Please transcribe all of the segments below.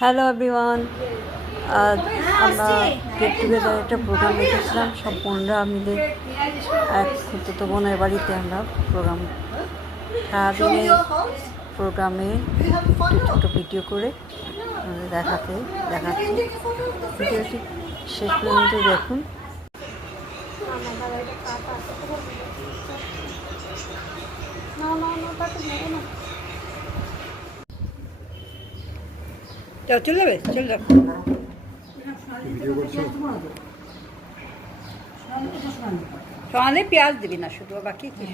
Hello everyone, আজ আমরা get together একটা প্রোগ্রাম রেখেছিলাম সব বোনরা মিলে। এক খুঁতো বোনের বাড়িতে আমরা প্রোগ্রাম সারাদিনে প্রোগ্রামে ছোটো ভিডিও করে দেখাচ্ছি। ভিডিওটি শেষ পর্যন্ত দেখুন। চলে যাবে, চলে যাবে। সোনালি পেঁয়াজ দিবি না শুধু, বাকি কি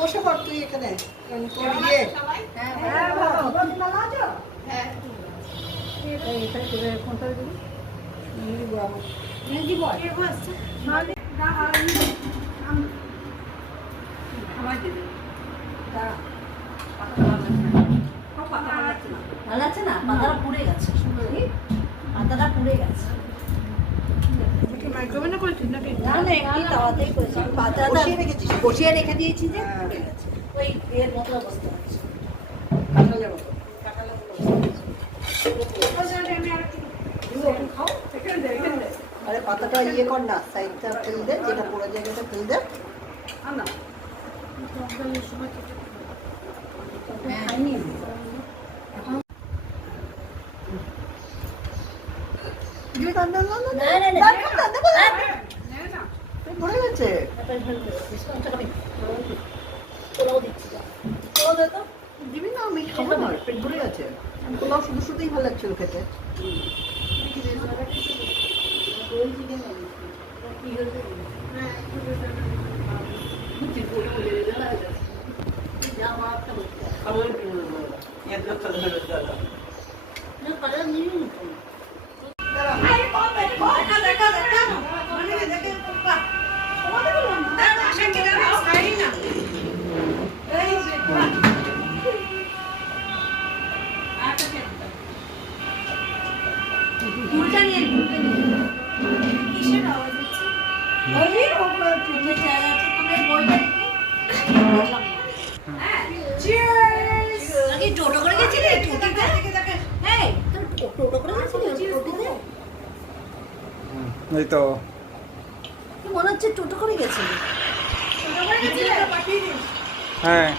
বসে পড় তুই এখানে। ভালো আছে না? পাতাটা পুড়ে গেছে, পাতাটা পুড়ে গেছে। বসিয়ে রেখে দিয়েছি যে পুড়ে গেছে, ওই এর মতো অবস্থা আছে। আরে পাতাটা ইয়ে কর না, সাইডটা ফেল দে, যেটা পুরো জায়গাটা ফেল দে। ভরে গেছে। দিবি না, আমি খাবো না, পেট ভরে গেছে। পোলাও শুধু শুধুই ভালো লাগছিল খেতে। টোটো করে গেছিলে? এই তো মনে হচ্ছে টোটো করে গেছিলে। হ্যাঁ।